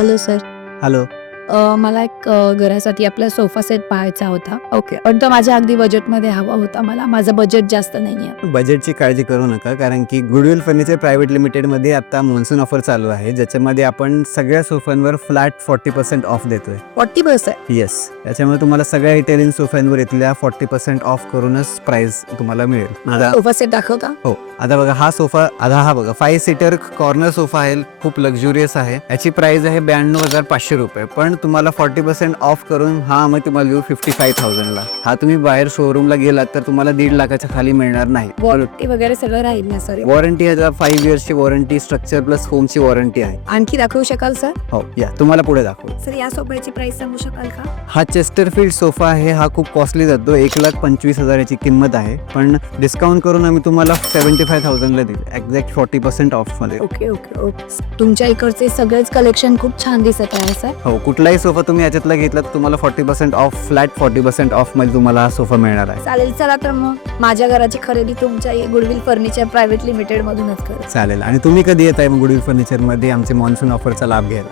Hello sir. Hello. मला एक घरासाठी आपला सोफा सेट पाहायचा होता. ओके. पण तो माझ्या अगदी बजेटमध्ये हवा होता मला. माझं बजेट जास्त नाहीये. बजेटची काळजी करू नका, कारण की गुडविल फर्निचर प्रायव्हेट लिमिटेडमध्ये आता मॉन्सून ऑफर चालू आहे, ज्याच्यामध्ये आपण सगळ्या सोफ्यांवर फ्लॅट 40% ऑफ देतोय. 40%? येस, त्याच्यामुळे तुम्हाला सगळ्या इटालियन सोफ्यांवर इथल्या 40% ऑफ करूनच प्राइस तुम्हाला मिळेल. आता सोफा सेट दाखवता? हो, आता बघा हा सोफा, आता हा बघा 5 सीटर कॉर्नर सोफा आहे, खूप लक्झुरियस आहे. याची प्राइस आहे 92,500 रुपये, पण तुम्हाला 40% ऑफ करून हा आम्ही तुम्हाला देऊ 55,000 ला. हा तुम्ही बाहेर शोरूमला गेलात तर तुम्हाला 1.5 लाखाच्या खाली मिळणार नाही. वॉरंटी वगैरे सगळं राहील ना सर? वॉरंटी आहे 5 इयर्सची वॉरंटी, स्ट्रक्चर प्लस होमची वॉरंटी आहे. आणखी दाखवू शकाल सर? हो, या तुम्हाला पुढे दाखवू. सर या सोफ्याची प्राइस सांगू शकाल का? हा चेस्टरफील्ड सोफा आहे, हा खूप कॉस्टली जातो. 1,25,000 याची किंमत आहे, पण डिस्काउंट करून आम्ही तुम्हाला 75,000 ला देऊ, एक्झॅक्ट 40% ऑफ मध्ये. Okay okay okay. तुमच्या इकडचे सगळेच कलेक्शन खूप छान दिसत आहे सर. हो, कुठलाही सोफा तुम्ही याच्यातला घेतला तर तुम्हाला 40% ऑफ, फ्लॅट 40% ऑफ मध्ये तुम्हाला हा सोफा मिळणार आहे. चालेल. चला तर मग माझ्या घराची खरेदी तुमच्या गुडविल फर्निचर प्रायव्हेट लिमिटेड मधूनच करू. चालेल. आणि तुम्ही कधी येत आहे गुडविल फर्निचर मध्ये आमचे मॉन्सून ऑफरचा लाभ घ्यायला?